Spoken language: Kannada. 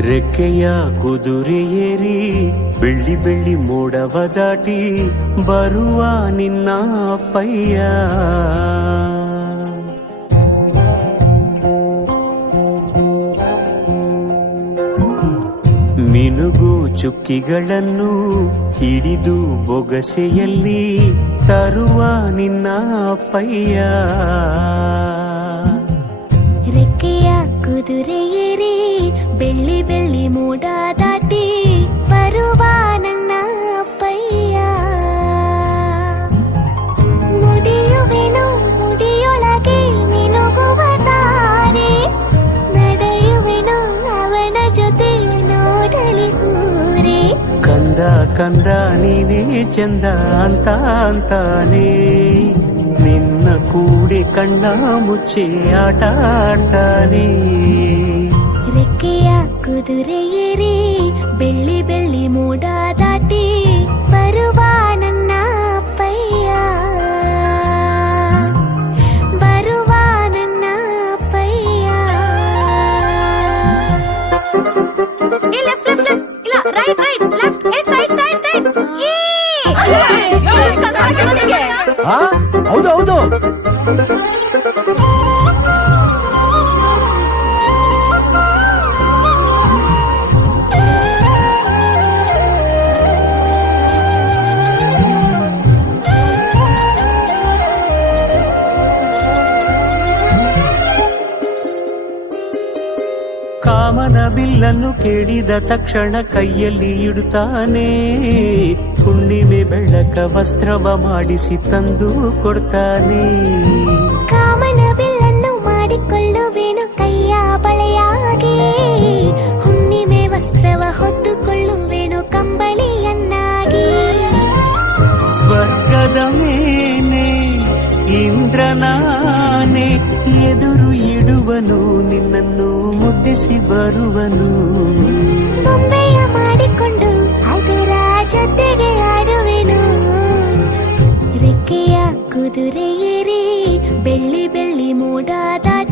ರೆಕ್ಕೆಯ ಕುದುರೆ ಏರಿ ಬೆಳ್ಳಿ ಬೆಳ್ಳಿ ಮೋಡವ ದಾಟಿ ಬರುವ ನಿನ್ನ ಅಪ್ಪಯ್ಯ. ಮಿನುಗು ಚುಕ್ಕಿಗಳನ್ನು ಹಿಡಿದು ಬೊಗಸೆಯಲ್ಲಿ ತರುವ ನಿನ್ನ ಅಪ್ಪಯ್ಯ. ರೆಕ್ಕೆಯ ಕುದುರೆ ಏರಿ ಬೆಳ್ಳಿ ಬೆಳ್ಳಿ ಮೋಡ ದಾಟಿ ಬರುವ ನನ್ನ ಅಪ್ಪಯ್ಯ. ಮುಡಿಯುವೆನು ಮುಡಿಯೊಳಗೆ ಮಿನುಗುವ ತಾರೆ, ನಡೆಯುವೆನು ಅವನ ಜೊತೆ ನೋಡಲಿ ಊರೇ. ಕಂದ ಕಂದ ನೀನೇ ಚಂದ ಅಂತ ಅಂತಾನೆ, ನಿನ್ನ ಕೂಡಿ ಕಣ್ಣ ಮುಚ್ಚಿ ಆಟ ಆಡ್ತಾನೆ. ರೆಕ್ಕೆಯ ಕುದುರೆ ಏರಿ ಬೆಳ್ಳಿ ಬೆಳ್ಳಿ ಮೋಡ ದಾಟಿ ಬರುವ ನನ್ನ ಅಪ್ಪಯ್ಯ. ಬರುವ ನನ್ನ ಅಪ್ಪಯ್ಯ. ಇಲ್ಲ right right left side side side. ಹೌದು ಹೌದು. ಕಾಮನ ಬಿಲ್ಲನ್ನು ಕೇಳಿದ ತಕ್ಷಣ ಕೈಯಲ್ಲಿ ಇಡುತ್ತಾನೆ, ಹುಣ್ಣಿಮೆ ಬೆಳಕ ವಸ್ತ್ರವ ಮಾಡಿಸಿ ತಂದು ಕೊಡ್ತಾನೆ. ಕಾಮನ ಬಿಲ್ಲನ್ನು ಮಾಡಿಕೊಳ್ಳುವೆನು ಕೈಯ ಬಳೆಯಾಗಿ, ಹುಣ್ಣಿಮೆ ವಸ್ತ್ರವ ಹೊತ್ತುಕೊಳ್ಳುವೆನು ಕಂಬಳಿಯನ್ನಾಗಿ. ಸ್ವರ್ಗದ ಮೇಲೆ ಇಂದ್ರನಾನೆ ಎದುರು ಇಡುವನು, ನಿನ್ನನ್ನು ಮುದ್ದಿಸಿ ಬರುವನು. ಬೊಂಬೆಯ ಮಾಡಿಕೊಂಡು ಅದರ ಜೊತೆಗೆ ಆಡುವೆನು. ರೆಕ್ಕೆಯ ಕುದುರೆ ಏರಿ ಬೆಳ್ಳಿ ಬೆಳ್ಳಿ ಮೋಡ ದಾಟಿ